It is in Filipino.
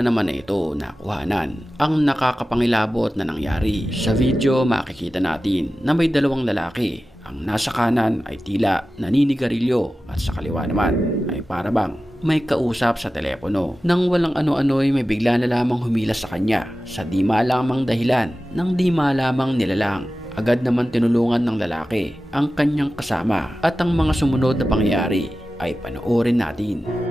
naman na ito nakuhanan ang nakakapangilabot na nangyari. Sa video makikita natin na may dalawang lalaki. Ang nasa kanan ay tila naninigarilyo at sa kaliwa naman ay parabang may kausap sa telepono. Nang walang ano-ano'y may bigla na lamang humila sa kanya sa di malamang dahilan ng di malamang nilalang. Agad naman tinulungan ng lalaki ang kanyang kasama at ang mga sumunod na pangyayari ay panoorin natin.